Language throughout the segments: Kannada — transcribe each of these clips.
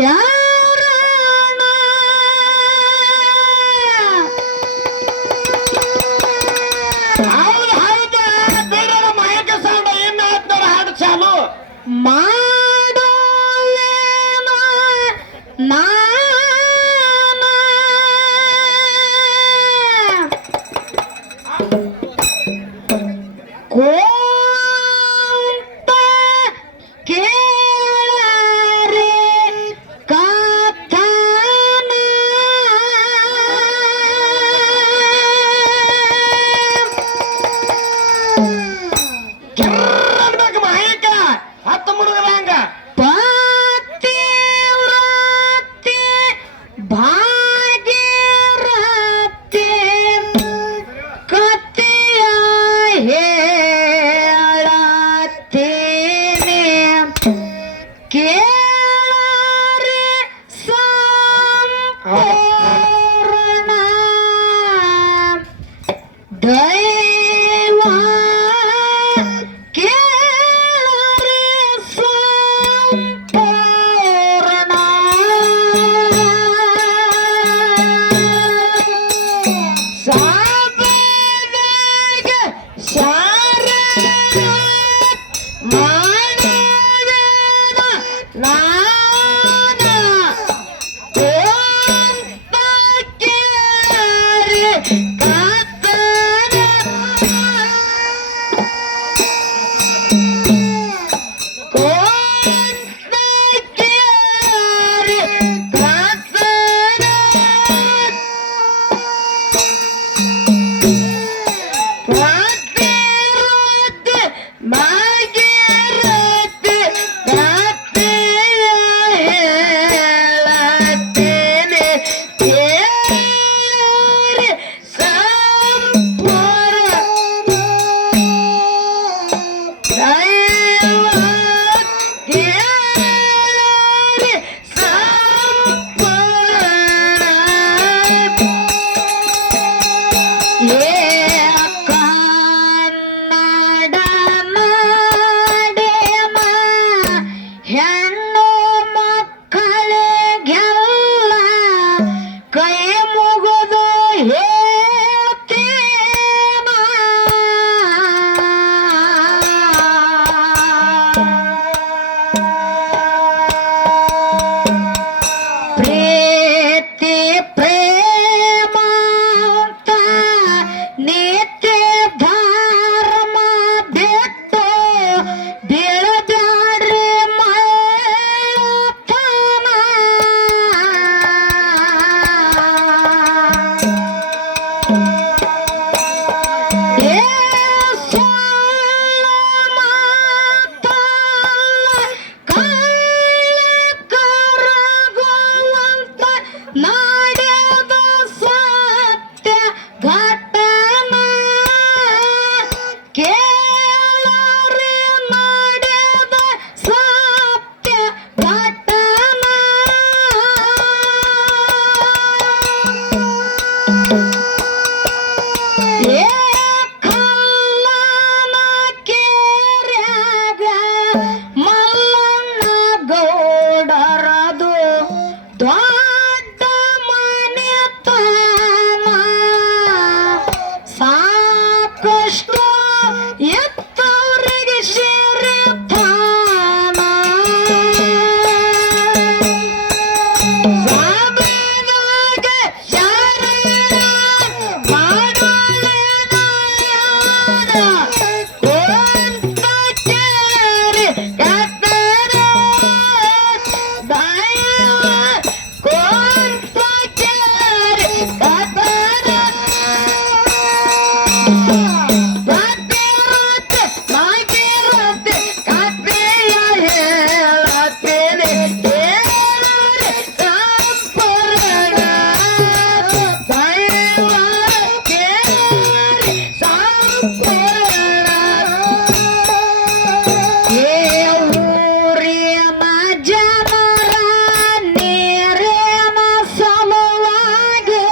ಶರಣ ಹೌದು ಹೌದು ಬೇರೆ ಮಾಯಕ ಸೌಂಡ ಇನ್ನು ಹತ್ತರ ಹಾಡು ಚಾಲು ಮಾಡೋಲೇನ ನಾನ ಕೋಂತ ಕೇಳರೆ ಕಥನ ಕೆರ್ರನ್ಬೇಕು ಮಾಯಕ ಹತ್ತು ಮುಡುಗರಂಗ ಪತಿವ್ರತೆ ಭಾಗ್ಯರತೆ ಕಥೆಯ ಹೇಳತ್ತೇನೆ ಕೇಳರೆ ಸಂಪೂರ್ಣ ದೈವ ಕೇಳರೆ ಸಂಪೂರ್ಣ ಸಾಬನೆಗೆ ಶರಣ ಮಾಡಿದ ನಾನ ಕೋಂತ ಕೇಳರೆ ಕಥನ ಕೋಂತ ಕೇಳರೆ ಕಥನ ಪತಿವ್ರತೆ ಭಾಗ್ಯರತೆ ಕಥೆಯ ಹೇಳತ್ತೇನೆ ಕೇಳರೆ ಸಂಪೂರ್ಣ ದೈವ ಕೇಳರೆ ಸಂಪೂರ್ಣ ಏ ಕನ್ನಡ ನಾಡಿನ ಹೆಣ್ಣು ಮಕ್ಕಳಿಗೆಲ್ಲ ಕೈ ಮುಗಿದು ಹೇಳ್ತೀನ ಪ್ರೀತಿ ಪ್ರೇಮ ಅಂತ ನೀತಿ ಧರ್ಮ ಬಿಟ್ಟು ಬೀಳಬ್ಯಾಡ್ರಿ ಮಳ್ಳತನ ಏ ಸುಳ್ಳು ಮಾತಲ್ಲ ಕಳ್ಳ ಕರಗುವಂತ ನಡೆದ ಸತ್ಯ ಘಟನಾ ಕೇಳರೆ ನಡೆದ ಸತ್ಯ ಘಟನಾ ಏ ಕಲ್ಲನ ಕೇರ್ಯಾಗ ಮಲ್ಲಣ್ಣ ಗೌಡರದು ದೊಡ್ಡ ಮನೆತನ ಸಾಕಷ್ಟು ಎತ್ತವರಿಗೆ ಸೇರಿತಾನ ಸಾಬನೆಗೆ ಶರಣ ಮಾಡೋಲೇನ ಕೋಂತ ಕೇಳರೆ ಕಥನ ದೈವ ಕೋಂತ ಕೇಳರೆ ಕಥನ ಪತಿವ್ರತೆ ಭಾಗ್ಯರತೆ ಕಥೆಯ ಹೇಳತ್ತೇನೆ ಕೇಳರೆ ಸಂಪೂರ್ಣ ದೈವ ಕೇಳರೆ ಸಂಪೂರ್ಣ ಏ ಊರಿನ ಜನರ ನೀರಿನ ಸಲುವಾಗಿ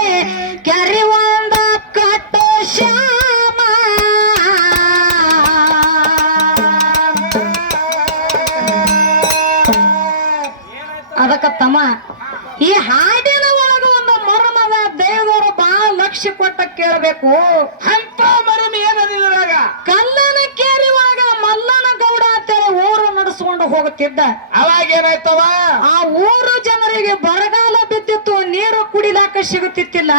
ಕೆರೆ ಒಂದ ಕಟ್ಟು ಶ್ಯಾಮ ಸಾಕ್ಷಿ ಕೊಟ್ಟ ಕೇಳಬೇಕು. ಅಂತ ಮರಮ ಏನದಿದ್ರಾಗ ಕಲ್ಲನ ಕೇರಿ ಒಳಗ ಮಲ್ಲನ ಗೌಡ ಅಂತೇಳಿ ಊರು ನಡೆಸ್ಕೊಂಡು ಹೋಗುತ್ತಿದ್ದ. ಅವಾಗ ಏನಾಯ್ತವ ಆ ಊರು ಜನರಿಗೆ ಬರಗಾಲ ಬಿದ್ದಿತ್ತು, ನೀರು ಕುಡಿಲಾಕ ಸಿಗುತ್ತಿತ್ತಿಲ್ಲ.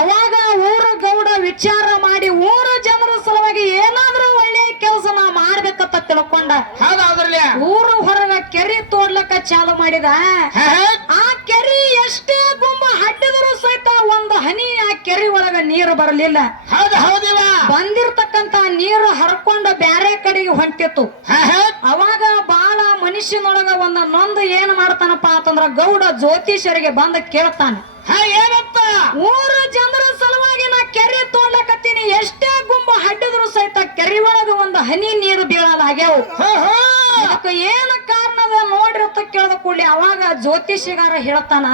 ಅವಾಗ ಊರು ಗೌಡ ವಿಚಾರ ಮಾಡಿ ಊರು ಜನರ ಸಲುವಾಗಿ ಏನಾದ್ರೂ ಒಳ್ಳೆ ಕೆಲಸ ನಾ ಮಾಡ್ಬೇಕಂತ ತಿಳ್ಕೊಂಡ. ಹೌದೌದ್ರಲ್ಲ ಊರು ಹೊರಗ ಕೆರಿ ತೋಡ್ಲಕ್ಕ ಚಾಲು ಮಾಡಿದ. ಆ ಕೆರಿ ಎಷ್ಟೇ ಗುಂಬ ಹಡ್ಡಿದ್ರು ಸಹಿತ ಒಂದು ಹನಿ ಆ ಕೆರಿ ಒಳಗ ನೀರು ಬರಲಿಲ್ಲ. ಹೌದಿವ ಬಂದಿರ್ತಕ್ಕಂತ ನೀರು ಹರ್ಕೊಂಡು ಬ್ಯಾರೆ ಕಡೆಗೆ ಹೊಂಟಿತ್ತು. ಅವಾಗ ಬಾಳ ಮನುಷ್ಯನೊಳಗ ಒಂದ ನೊಂದು ಏನ್ ಮಾಡ್ತಾನಪ್ಪ ಅಂತಂದ್ರ ಗೌಡ ಜ್ಯೋತಿಷರಿಗೆ ಬಂದ ಕೇಳ್ತಾನೆ. ಏನಂತ ಊರು ಜನರ ಸಲುವಾಗಿ ನಾ ಕೆರೆ ತೋಡ್ಲಕತ್ತೀನಿ, ಎಷ್ಟೇ ಗುಂಬ ಹಡ್ಡಿದ್ರು ಸಹಿತ ಕೆರೆ ಒಳಗ ಒಂದು ಹನಿ ನೀರು ಬೀಳಲ್ಲ ಆಗ್ಯಾವು. ಅದಕ್ಕೆ ಏನ ಕಾರಣದ ನೋಡಿರತ್ತ ಕೇಳ್ದ ಕೂಡಲಿ ಅವಾಗ ಜ್ಯೋತಿಷಿಗಾರ ಹೇಳ್ತಾನ,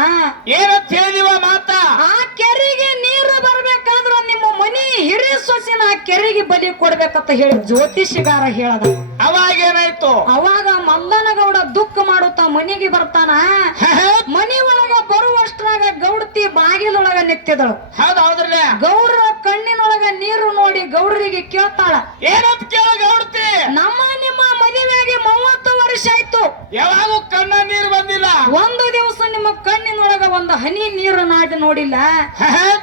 ಏನಂತ ಹೇಳಿವ ಮಾತ ಆ ಕೆರೆಗೆ ನೀರು ಬರ್ಬೇಕಾದ್ರ ನಿಮ್ಮ ಮನಿ ಹಿರಿಯ ಸೊಸಿನ ಆ ಕೆರೆಗೆ ಬಲಿ ಕೊಡ್ಬೇಕಂತ ಹೇಳಿ ಜ್ಯೋತಿಷಿಗಾರ ಹೇಳದ. ಅವಾಗ ಏನಾಯ್ತು ಅವಾಗ ಮಲ್ಲನಗೌಡ ದುಃಖ ಮಾಡುತ್ತಾ ಮನಿಗೆ ಬರ್ತಾನ. ಮನಿ ಒಳಗ ಬರುವಷ್ಟ್ರಾಗ ಗೌಡತಿ ಬಾಗಿಲೊಳಗ ನಿಂತಿದಳು. ಹೌದೌದ್ರಲ್ಲ ಗೌಡ್ರ ಕಣ್ಣಿನೊಳಗ ನೀರು ನೋಡಿ ಗೌಡರಿಗೆ ಕೇಳ್ತಾಳ, ಏನಂತ ಕೇಳ ಗೌಡ್ತಿ ನಮ್ಮ ನಿಮ್ಮ ಮದುವೆಯಾಗಿ 30 ವರ್ಷ ಆಯ್ತು, ಯಾವಾಗೂ ಕಣ್ಣ ನೀರು ಬಂದಿಲ್ಲ, ಒಂದು ದಿವಸ ನಿಮ್ಮ ಕಣ್ಣಿನೊಳಗ ಒಂದು ಹನಿ ನೀರು ನಾಡಿ ನೋಡಿಲ್ಲ,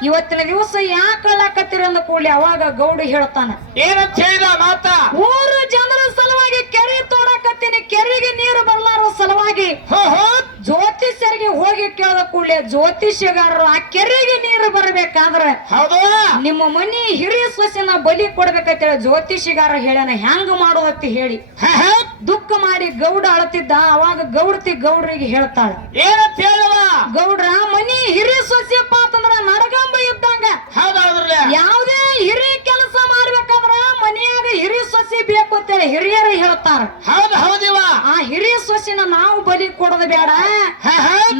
ಇವತ್ತಿನ ದಿವಸ ಯಾಕೆ ಅಳ್ಳಾಕತ್ತೀರ ಅಂದ ಕೂಡಲಿ ಅವಾಗ ಗೌಡ ಹೇಳ್ತಾನ, ಏನಂತ ಹೇಳಿದ ಮಾತ ಊರು ಜನರ ಸಲುವಾಗಿ ಕೆರೆ ತೋಡಕತ್ತೀನಿ, ಕೆರೆಗೆ ನೀರು ಬರ್ಲಾರ ಸಲುವಾಗಿ ಜ್ಯೋತಿಷ್ಯರಿಗೆ ಹೋಗಿ ಕೇಳದ ಕೂಡಲೇ ಜ್ಯೋತಿಷ್ಯಗಾರರು ಆ ಕೆರೆಗೆ ನೀರು ಬರ್ಬೇಕಾದ್ರೆ ಹೌದು ನಿಮ್ಮ ಮನಿ ಹಿರಿಯ ಸೊಸೆನ ಬಲಿ ಕೊಡ್ಬೇಕಂತೇಳಿ ಜ್ಯೋತಿಷಿಗಾರ ಹೇಳ್ಯಾನ. ಹೆಂಗ ಮಾಡೋದತ್ತಿ ಹೇಳಿ ದುಃಖ ಮಾಡಿ ಗೌಡ ಅಳತಿದ್ದ. ಅವಾಗ ಗೌಡತಿ ಗೌಡ್ರಿಗೆ ಹೇಳ್ತಾಳ, ಏನಂತ ಹೇಳವ ಗೌಡ್ರ ಮನಿ ಹಿರಿಯ ಸೊಸೆಪ್ಪ ಅಂತಂದ್ರ ನಡಗಂಬ ಇದ್ದಂಗ. ಹೌದೌದ್ರಲ್ಲ ಯಾವುದೇ ಹಿರಿಯ ಕೆಲಸ ಮಾಡ್ಬೇಕಂದ್ರ ಮನೆಯಾಗ ಹಿರಿಯ ಸೊಸೆ ಬೇಕು ಅಂತೇಳಿ ಹಿರಿಯರು ಹೇಳ್ತಾರ. ಹೌದಿವ ಆ ಹಿರಿಯ ಸೊಸೆನ ನಾವು ಬಲಿ ಕೊಡೋದು ಬೇಡ,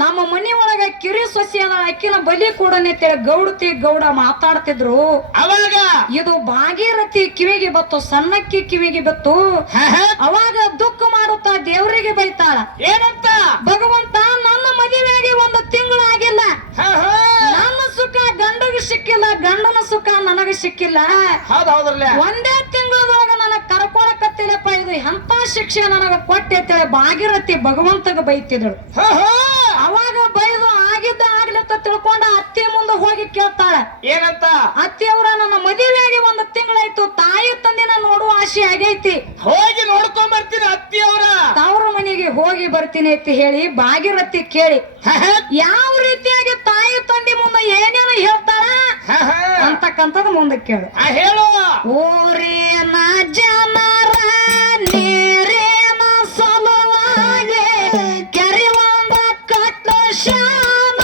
ನಮ್ಮ ಮನಿ ಒಳಗ ಕಿರಿ ಸೊಸೆ ಅದ ಅಕ್ಕಿನ ಬಲಿ ಕೊಡೋಣ ಅಂತೇಳಿ ಗೌಡತಿ ಗೌಡ ಮಾತಾಡ್ತಿದ್ರು. ಅವಾಗ ಇದು ಭಾಗೀರಥಿ ಕಿವಿಗೆ ಬತ್ತು, ಸಣ್ಣಕ್ಕಿ ಕಿವಿಗೆ ಬತ್ತು. ಅವಾಗ ದುಃಖ ಮಾಡುತ್ತಾ ದೇವರಿಗೆ ಬೈತಾಳ, ಏನಂತ ಭಗವಂತ ನನ್ನ ಮದುವೆಯಾಗಿ 1 ತಿಂಗಳಾಗಿಲ್ಲ, ನನ್ನ ಸುಖ ಗಂಡಗೆ ಸಿಕ್ಕಿಲ್ಲ, ಗಂಡನ ಸುಖ ನನಗೆ ಸಿಕ್ಕಿಲ್ಲ, ಹೌದೌದ್ರಲ್ಲ ಒಂದೇ ತಿಂಗಳದೊಳಗ ನನಗ್ ಕರ್ಕೊಳಕತ್ತಿಲ್ಲಪ್ಪ, ಇದು ಎಂತ ಶಿಕ್ಷೆ ನನಗ ಕೊಟ್ಟೆ ಅಂತೇಳಿ ಭಾಗೀರಥಿ ಭಗವಂತಗ ಬೈತಿದಳು. ಅವಾಗ ಬೈದು ಆಗಿದ್ದ ಆಗ್ಲತ್ತ ತಿಳ್ಕೊಂಡ ಅತ್ತಿ ಮುಂದೆ ಹೋಗಿ ಕೇಳ್ತಾಳ, ಏನಂತ ಅತ್ತಿಯವರ ನನ್ನ ಮದುವೆಯಾಗಿ 1 ತಿಂಗಳಾಯ್ತು, ತಾಯಿ ತಂದಿನ ನೋಡುವ ಆಸೆ ಆಗೈತಿ, ಹೋಗಿ ನೋಡ್ಕೊಂಡ್ ಬರ್ತೀನಿ ಅತ್ತಿಯವರ ತವ್ರ ಮನೆಗೆ ಹೋಗಿ ಬರ್ತೀನಿ ಅಂತ ಹೇಳಿ ಭಾಗೀರಥಿ ಕೇಳಿ ಯಾವ ರೀತಿಯಾಗಿ ತಾಯಿ ತಂದೆ ಮುಂದೆ ಏನೇನು ಹೇಳ್ತಾಳ ಅಂತಕ್ಕಂಥದ್ದು ಮುಂದೆ ಕೇಳು. ಹೇಳು ಊರಿನ ಜನರ ನೀರಿನ ಸಲುವಾಗಿ ಕೆರೆ ಒಂದ ಕಟ್ಟ ಶಾನ,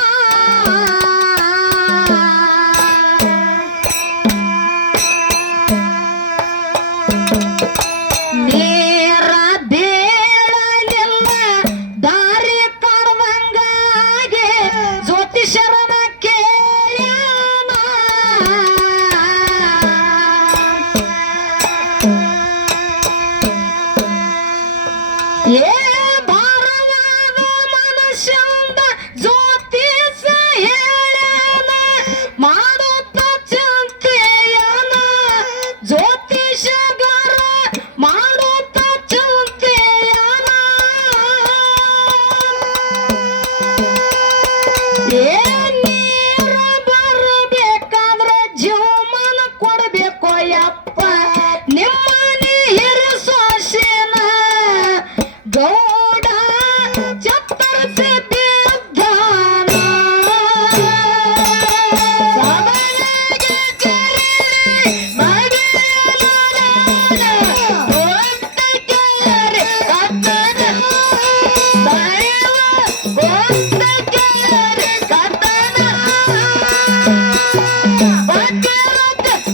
ನೀರ ಬೀಳಲಿಲ್ಲ ದಾರಿ ಕಡ್ದಂಗಾಗಿ ಜ್ಯೋತಿಷರನ ಕೇಳ್ಯಾನ. ಏ ಭಾರವಾದ ಮನುಷ್ಯಂದ ಜ್ಯೋತಿಷ ಹೇಳ್ಯಾನ, ಮಾಡುತ್ತ ಚಿಂತೆಯನ ಜ್ಯೋತಿಷಗಾರ ಮಾಡುತ್ತ ಚಿಂತೆಯನ. ಏ ನೀರ ಬರಬೇಕಾದ್ರ ಜೀವಮಾನ ಕೊಡ್ಬೇಕು ಯಪ್ಪ, ನಿಮ್ಮನೆ ಹಿರಿಯ ಸೊಸೆನ ಗೌಡ ಚತ್ತರಿಸಿ ಬಿದ್ದಾನ. ಸಭೆಗೆ ಕರೀರಿ ಮಡಿಲನ ಗೋಂತ ಕೇರಿ ಕತ್ತನ, ದೈವ ಗೋಂತ ಕೇರಿ ಕತ್ತನ.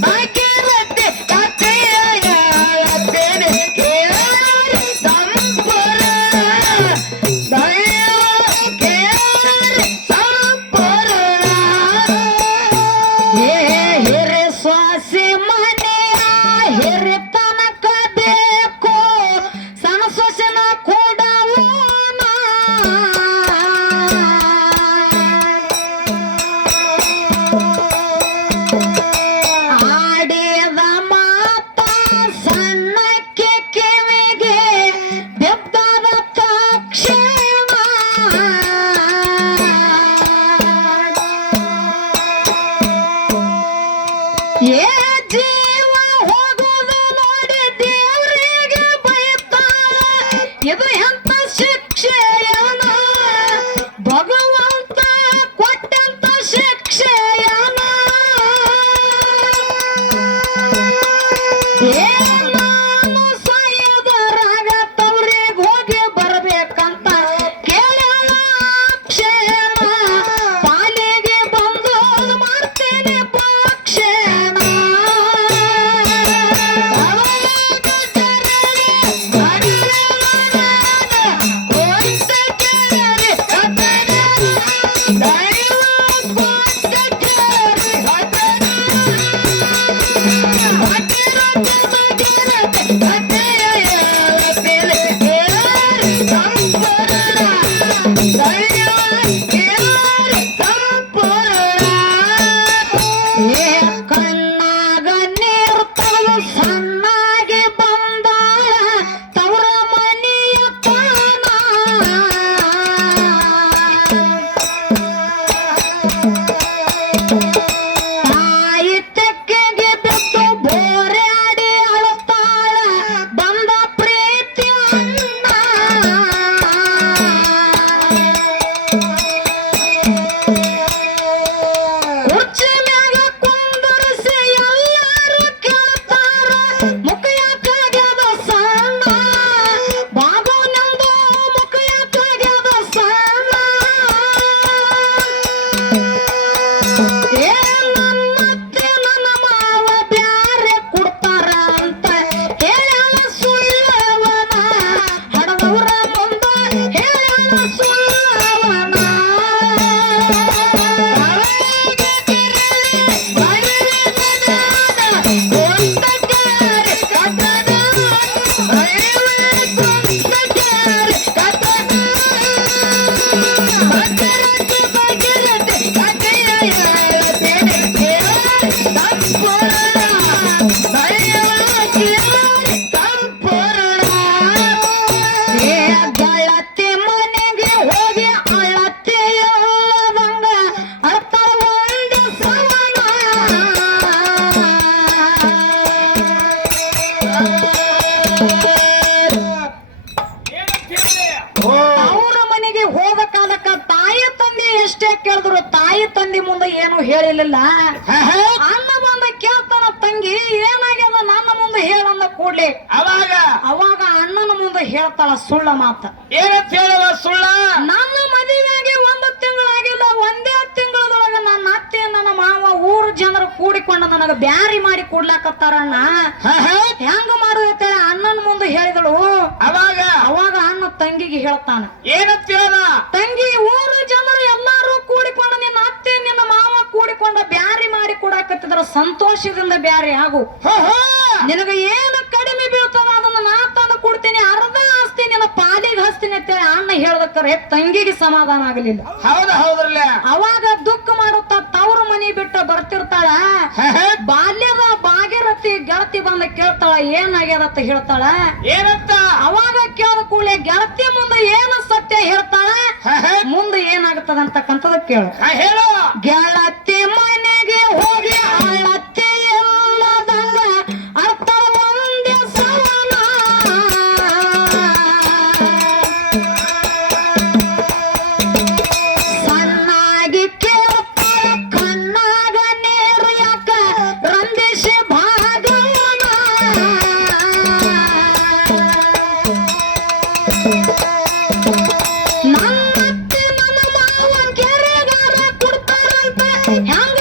ಭಾಗೀರಥಿ ಕಥೆಯ ಹೇಳತ್ತೇನೆ ಕೇಳಿ ಸಂಪೂರ್ಣ, ದೈವ ಕೇಳಿ ಸಂಪೂರ್ಣ. ಏ ಹಿರಿ ಸೊಸೆ ಮನೆಯ ಹಿರಿತನಕ ಬೇಕು, ಸಣ್ಣ ಸೊಸೆನ ಕೊಡವೋನ. ಏ ಜೀವ ಹೋಗುದು ನೋಡಿ ದೇವರಿಗೆ ಬೈತಾಳ ಇದು ಎಂತ ಶಿಕ್ಷೆಯನ ಭಗವಂತ ಕೊಟ್ಟಂತ ಶಿಕ್ಷೆಯನ ಏ ನಾನು ಸಾಯದರಾಗ ತವ್ರಿಗೆ ಹೋಗಿ ಬರ್ಬೇಕಂತ ಕೇಳೋಣ ಕ್ಷೇಮ ಪಾಲಿಗೆ ಬಂದು ಮಾಡ್ತೇನೆ ಪಕ್ಷೇನ ಕಣ್ಣಾಗ ನೀರು ತಗಲು ಸಣ್ಣಾಗಿ ಬಂದಾಳ ತವರ ಮನೆಯ ತಾನ ತಾಯಿ ತೆಕ್ಕೆಗೆ ಬಿದ್ದು ಬೋರ್ಯಾಡಿ ಅಳುತ್ತಾಳ ಬಂದ ಪ್ರೀತಿ ಅಣ್ಣ ಕುರ್ಚಿ ಮ್ಯಾಗ ಕುಂದರಿಸಿ ಎಲ್ಲಾರು ಕೇಳ್ತಾರ ಮುಖ ಯಾಕಾಗ್ಯದ ಸಣ್ಣ ಬಾಗು ನಂದು ಮುಖ ಯಾಕಾಗ್ಯದ ಸಣ್ಣ ಏ ನನ್ನತ್ತೆ ನನ್ನ ಮಾವ ಬ್ಯಾರೆ ಕೊಡ್ತಾರ ಅಂತ ಹೇಳ ಸುಳ್ಳವನ ಹಡದವರ ಮುಂದ ಹೇಳ ಸುಳ್ಳವನ ಗಳತಿ ಮನೆಗೆ ಹೋಗಿ ಅಳತಿ ಎಲ್ಲವಂಗ ಅರ್ಥ ಒಂದು ಸವನ ಅವರ ಮನೆಗೆ ಹೋದ ಕಾಲಕ್ಕ ತಾಯಿ ತಂದೆ ಎಷ್ಟೇ ಕೇಳಿದ್ರು ತಾಯಿ ತಂದೆ ಮುಂದೆ ಏನು ಹೇಳಿರ್ಲಿಲ್ಲ ಅಣ್ಣ ಬಂದ ಕೇಳ್ತಾನ ತಂಗಿ ಏನಾಗ್ಯದ ನನ್ನ ಮುಂದೆ ಹೇಳಂದ ಕೂಡ್ಲಿ ಅವಾಗ ಅಣ್ಣನ ಮುಂದೆ ಹೇಳ್ತಾಳ ಸುಳ್ಳ ಮಾತ ಏನಂತ ಹೇಳುವ ಸುಳ್ಳ ನನ್ನ ಮದುವೆಗೆ ಒಂದು ತಿಂಗಳಾಗಿಲ್ಲ ಒಂದೇ ತಿಂಗಳದೊಳಗ ನನ್ನ ಅತ್ತೆ ನನ್ನ ಮಾವ ಊರು ಜನರು ಕೂಡಿಕೊಂಡು ನನಗ ಬ್ಯಾರಿ ಮಾಡಿ ಕೊಡ್ಲಾಕತ್ತಾರಣ್ಣ ಹೆಂಗ ಮಾಡುದೈತೆ ಅಣ್ಣನ ಮುಂದೆ ಹೇಳಿದಳು ಅವಾಗ ಅಣ್ಣ ತಂಗಿಗೆ ಹೇಳ್ತಾನ ಏನಂತ ಹೇಳ ತಂಗಿ ಊರು ಜನರು ಎಲ್ಲಾರು ಕೂಡಿಕೊಂಡು ನಿನ್ನ ಅತ್ತೆ ನಿನ್ನ ಮಾವ ಕೂಡಿಕೊಂಡ ಬ್ಯಾರಿ ಮಾಡಿ ಕೊಡಾಕತ್ತಿದ್ರ ಸಂತೋಷದಿಂದ ಬ್ಯಾರಿ ಆಗು ನಿನಗ ಏನು ಕಡಿಮೆ ಬೀಳ್ತದ ಅದನ್ನ ನಾ ತಂದು ಕೊಡ್ತೀನಿ ಅರ್ಧ ಆಸ್ತಿ ನಿನ್ನ ಪಾಲಿಗೆ ಹಸ್ತೀನಿ ಅಂತ ಅಣ್ಣ ಹೇಳ್ದಕ್ಕರೆ ತಂಗಿಗೆ ಸಮಾಧಾನ ಆಗಲಿಲ್ಲ ಹೌದ್ರಲ್ಲ ಅವಾಗ ದುಃಖ ಮಾಡುತ್ತಾ ತವ್ರ ಮನಿ ಬಿಟ್ಟು ಬರ್ತಿರ್ತಾಳ ಬಾಲ್ಯದ ಭಾಗೀರಥಿ ಗೆಳತಿ ಬಂದ ಕೇಳ್ತಾಳ ಏನಾಗ್ಯದತ್ತ ಹೇಳ್ತಾಳ ಏನಂತ ಅವಾಗ ಕೇಳಿದ ಕೂಡಲೇ ಗೆಳತಿ ಮುಂದೆ ಏನು ಸತ್ಯ ಹೇಳ್ತಾಳ ಮುಂದೆ ಏನಾಗ್ತದ ಅಂತಕ್ಕಂಥದ ಕೇಳು ಹೇಳು ಗೆಳತಿ ಮನೆಗೆ ಹೋಗಿ ಅಳತಿ ಎಲ್ಲದಂಗ ಅರ್ಥ ಒಂದೇ ಸವನ ಸಣ್ಣಾಗಿ ಕೇಳ್ತಾಳ ಕಣ್ಣಾಗ ನೀರು ಯಾಕ ರಂದಿಸಿ ಭಾಗವನ ನನ್ನತ್ತೆ ನನ್ನ ಮಾವ ಕೆರೆಗಾರ ಕೊಡ್ತಾರಂತ ಹೆಂಗ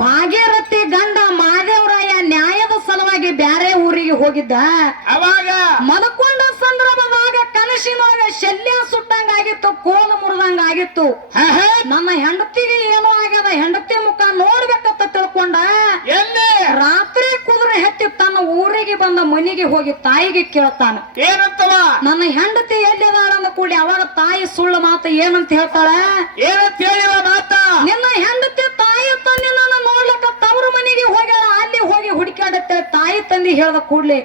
ಭಾಗೀರಥಿ ಗಂಡ ಮಾದೇವರಾಯ ನ್ಯಾಯದ ಸಲುವಾಗಿ ಬ್ಯಾರೆ ಊರಿಗೆ ಹೋಗಿದ್ದ. ಅವಾಗ ಮಲ್ಕೊಂಡ ಸಂದರ್ಭದಾಗ ಕನಸಿನೊಳಗ ಶಲ್ಯ ಸುಟ್ಟಂಗಾಗಿತ್ತು, ಕೋಲು ಮುರಿದಂಗಾಗಿತ್ತು. ನನ್ನ ಹೆಂಡತಿಗೆ ಏನೋ ಆಗ್ಯದ, ಹೆಂಡತಿ ಮುಖ ನೋಡ್ಬೇಕಂತ ತಿಳ್ಕೊಂಡ ಎಲ್ಲಿ ರಾತ್ರಿ ಕುದುರೆ ಹತ್ತಿ ತನ್ನ ಊರಿಗೆ ಬಂದ ಮನೆಗೆ ಹೋಗಿ ತಾಯಿಗೆ ಕೇಳ್ತಾನ, ಏನಂತವ ನನ್ನ ಹೆಂಡತಿ ಎಲ್ಲಿದಾಳ ಅಂದ ಕೂಡಿ. ಅವಾಗ ತಾಯಿ ಸುಳ್ಳು ಮಾತು ಏನಂತ ಹೇಳ್ತಾಳ, ಏನಂತ ಹೇಳಿವ ಮಾತ ನಿನ್ನ ಹೆಂಡತಿ ತಾಯಿ ತಂದಿ ನನ್ನ ನೋಡ್ಲಕ್ಕ ತವ್ರ ಮನೆಗೆ ಹೋಗ್ಯಾಳ, ಅಲ್ಲಿ ಹೋಗಿ ಹುಡುಕಾಡತ್ತೆ ತಾಯಿ ತಂದಿ ಹೇಳ್ದ ಕೂಡ್ಲಿ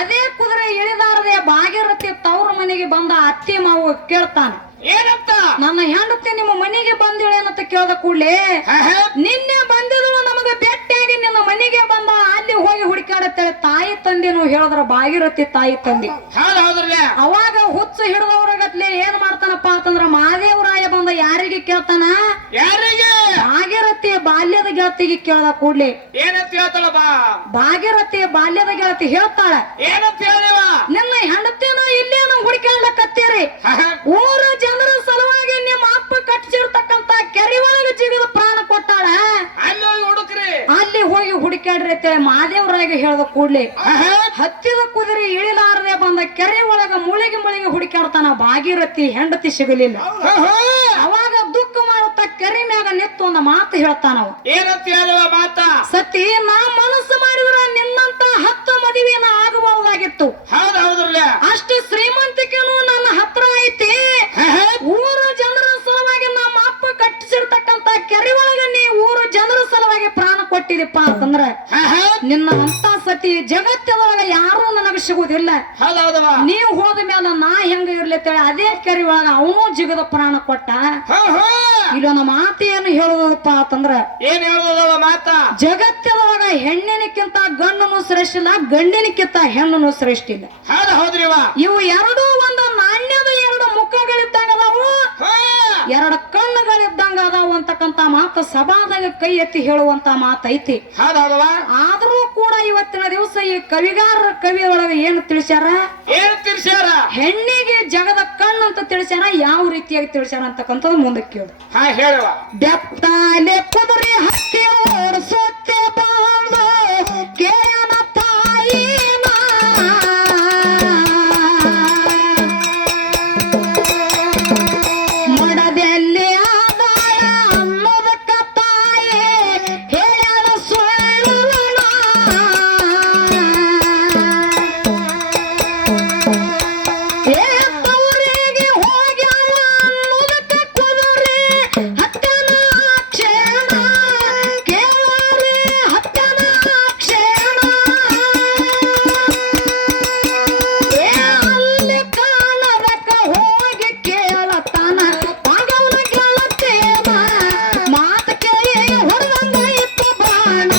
ಅದೇ ಕುದುರೆ ಇಳಿದಾರದೆ ಭಾಗೀರಥಿ ತವ್ರ ಮನೆಗೆ ಬಂದ ಅತ್ತಿ ಮಾವು ಕೇಳ್ತಾನ, ಏನಂತ ನನ್ನ ಹೆಂಡತಿ ನಿಮ್ಮ ಮನೆಗೆ ಬಂದಿಳೇನಂತ ಕೇಳ್ದ ಕೂಡ್ಲಿ ನಿನ್ನೆ ಬಂದಿದಳು ನಮಗ ಭೇಟಿಯಾಗಿ ನಿನ್ನ ಮನೆಗೆ ಬಂದ, ಅಲ್ಲಿ ಹೋಗಿ ಹುಡುಕಾಡತ್ತೆ ತಾಯಿ ತಂದಿನು ಹೇಳಿದ್ರ ಭಾಗೀರಥಿ ತಾಯಿ ತಂದಿ. ಹೌದ್ರಲ್ಲ ಅವಾಗ ಹುಚ್ಚ ಹಿಡಿದವ್ರಗತ್ಲೆ ಏನ್ ಮಾಡ್ತಾನಪ್ಪ ಅಂತಂದ್ರ ಮಾದೇವರಾಯ ಬಂದ ಯಾರಿಗೆ ಕೇಳ್ತಾನ, ಯಾರಿಗೆ ಭಾಗೀರಥಿ ಬಾಲ್ಯದ ಗೆಳತಿಗೆ ಕೇಳ್ದ ಕೂಡ್ಲಿ ಏನಂತ ಹೇಳ್ತಾಳ ಭಾಗೀರಥಿ ಬಾಲ್ಯದ ಗೆಳತಿ ಹೇಳ್ತಾಳ, ಏನಂತ ಹೇಳಿವ ನಿನ್ನ ಹೆಂಡತಿನ ಇಲ್ಲೇನು ಹುಡುಕಾಡ್ಲಕತ್ತೀರಿ, ಊರ ಜನರ ಸಲುವಾಗಿ ನಿಮ್ಮ ಅಪ್ಪ ಕಟ್ಟಿಸಿರ್ತಕ್ಕಂತ ಕೆರೆ ಒಳಗೆ ಜಿಗಿದ ಪ್ರಾಣ ಕೊಟ್ಟಾಳ, ಅಲ್ಲಿ ಹುಡುಕ್ರಿ ಅಲ್ಲಿ ಹೋಗಿ ಹುಡುಕಾಡ್ರಿ ಅಂತೇಳಿ ಮಾದೇವರಾಗ ಹೇಳ್ದ ಕೂಡ್ಲಿ ಹತ್ತಿದ ಕುದುರೆ ಇಳಿಲಾರದೆ ಬಂದ ಕೆರೆ ಒಳಗ ಮುಳಿಗೆ ಮುಳಿಗೆ ಹುಡುಕಾಡ್ತಾನ. ಭಾಗೀರಥಿ ಹೆಂಡತಿ ಸಿಗಲಿಲ್ಲ. ಅವಾಗ ದುಃಖ ಮಾಡುತ್ತ ಕೆರೆ ಮ್ಯಾಗ ನಿತ್ತು ಒಂದು ಮಾತು ಹೇಳ್ತಾನವ, ಏನಂತ ಹೇಳಿವ ಮಾತ ಸತಿ ನಾ ಮನಸ್ಸು ಮಾಡಿದ್ರ ನಿನ್ನಂತ 10 ಮದುವೆನ ಆಗಬಹುದಾಗಿತ್ತು, ಹೌದ್ರಲ್ಲ ಅಷ್ಟು ಶ್ರೀಮಂತಿಕೆನೂ ನನ್ನ ಹತ್ರ ಐತಿ, ಊರ ಜನರ ಸಲುವಾಗಿ ನಮ್ಮ ಅಪ್ಪ ಕಟ್ಟಿಸಿರ್ತಕ್ಕಂತ ಕೆರೆ ಒಳಗ ನೀ ಊರ ಜನರ ಸಲುವಾಗಿ ಪ್ರಾಣ ಕೊಟ್ಟಿದಪ್ಪ ಅಂತಂದ್ರ ನಿನ್ನ ಅಂತ ಸತಿ ಜಗತ್ತದೊಳಗ ಯಾರು ನನಗ ಸಿಗುದಿಲ್ಲ, ಹೌದವ ನೀವ್ ಹೋದ ಮೇಲೆ ನಾ ಹೆಂಗ ಇರ್ಲಿತ್ತೇಳಿ ಅದೇ ಕೆರೆ ಒಳಗ ಅವನು ಜಿಗದ ಪ್ರಾಣ ಕೊಟ್ಟ. ಇಲ್ಲೊಂದು ಮಾತು ಏನು ಹೇಳುದಪ್ಪ ಅಂತಂದ್ರ ಏನ್ ಹೇಳುದವ ಮಾತ ಜಗತ್ತದೊಳಗ ಹೆಣ್ಣಿನಕ್ಕಿಂತ ಗಂಡನು ಶ್ರೇಷ್ಠ ಇಲ್ಲ, ಗಂಡಿನಕ್ಕಿಂತ ಹೆಣ್ಣನು ಶ್ರೇಷ್ಠ ಇಲ್ಲ. ಹೌದ್ರಿವ ಇವು ಎರಡೂ ಒಂದು ನಾಣ್ಯದ 2 ಮುಖಗಳಿದ್ದಂಗ ಅದಾವು, 2 ಕಣ್ಣುಗಳಿದ್ದಂಗ ಅದಾವು ಅಂತಕ್ಕಂತ ಮಾತು ಸಭಾದಾಗ ಕೈ ಎತ್ತಿ ಹೇಳುವಂತ ಮಾತೈತಿ. ಹೌದವ ಆದ್ರೂ ಕೂಡ ಇವತ್ತಿನ ದಿವಸ ಈ ಕವಿ ಒಳಗ ಏನು ತಿಳಿಸ್ಯಾರ, ಏನ್ ತಿಳಿಸ್ಯಾರ ಹೆಣ್ಣಿಗೆ ಜಗದ ಕಣ್ಣು ಅಂತ ತಿಳಿಸ್ಯಾರ, ಯಾವ ರೀತಿಯಾಗಿ ತಿಳಿಸ್ಯಾರ ಅಂತಕ್ಕಂಥದ್ದು ಮುಂದಕ್ಕೆ ಕೇಳು. ಹೇಳುವ ಬೆತ್ತಾಲೆ ಕುದುರೆ ಹತ್ತಿ ಓಡಿಸುತ್ತೆ ಬಂದು ಕೇಳನ ತಾಯಿನ, ಮಡದೆಲ್ಲಿ ಆದಾಳ ಅನ್ನೋದಕ್ಕ ತಾಯಿ ಹೇಳ ಸುಳ್ಳುವಣ, ತವರಿಗೆ ಹೋಗ್ಯಾಳ ಅನ್ನೋದಕ್ಕ ಕುದುರೆ ಹತ್ತನ ಕ್ಷಣ, ಕೇಳರೆ ಹತ್ತನ ಕ್ಷಣ, ಅಲ್ಲಿ ಕಾಣದಕ್ಕ ಹೋಗಿ ಕೇಳತಾನ ಮಗವನ ಗೆಳತೇನ, ಮಾತ ಕೇಳಿ ಹೊರದಂಗ ಇತ್ತು ಬಾಣ,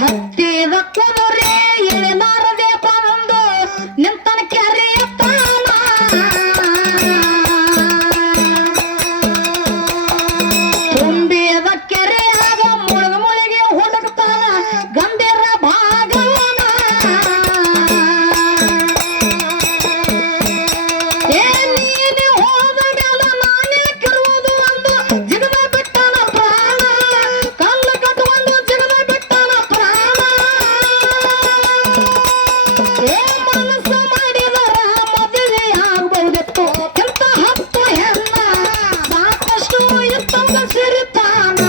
ಹತ್ತಿದ ಕುದುರೆ ಇಳಿಲಾರದೆ ಬಂದು ನಿಂತನ ಕೆರೆಯ ತಾಣ, ತುಂಬಿದ ಕೆರೆಯಾಗ ಮುಳುಗಿ ಹುಡುಕ್ತಾನ ಗಂಭೀರ ಭಾಗವನ, ನೀನೆ ಹೋದ ಮೇಲೆ ನಾನೇ ಕಿರುವುದು ಒಂದು ಜಿಗದ ಬಿಟ್ಟನ ಪ್ರಾಣ, ಕಲ್ಲು ಕಟ್ಟುಕೊಂಡು ಜಿಗದ ಬಿಟ್ಟನ ಪ್ರಾಣ, ಮನಸ್ಸು ಮಾಡಿದರ ಮದುವೆ ಆಗಬಹುದಿತ್ತು ಎಂತ 10 ಹೆಣ್ಣ, ಸಾಕಷ್ಟು ಇತ್ತಂಗ ಸಿರಿತಾನ,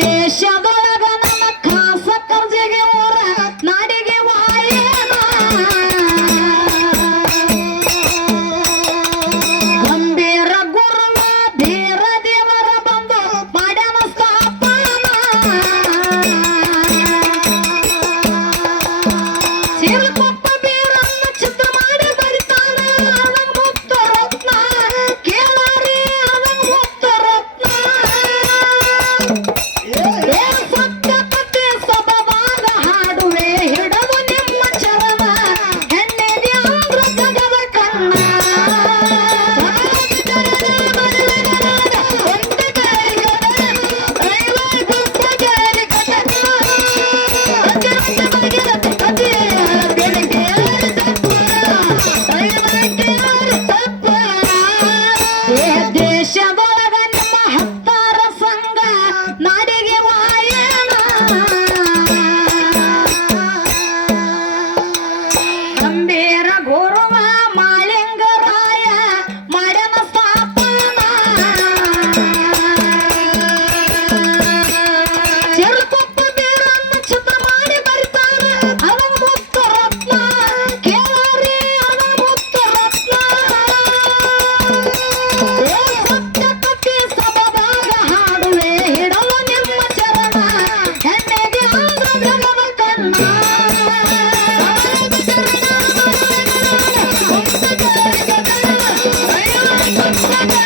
ದೇಶದೊಳಗ ನನ್ನ ಖಾಸ ಕರ್ಜಿಗೆ ಊರ ನಾಡಿಗೆ ವಾಯೇನ, ಬೇಕು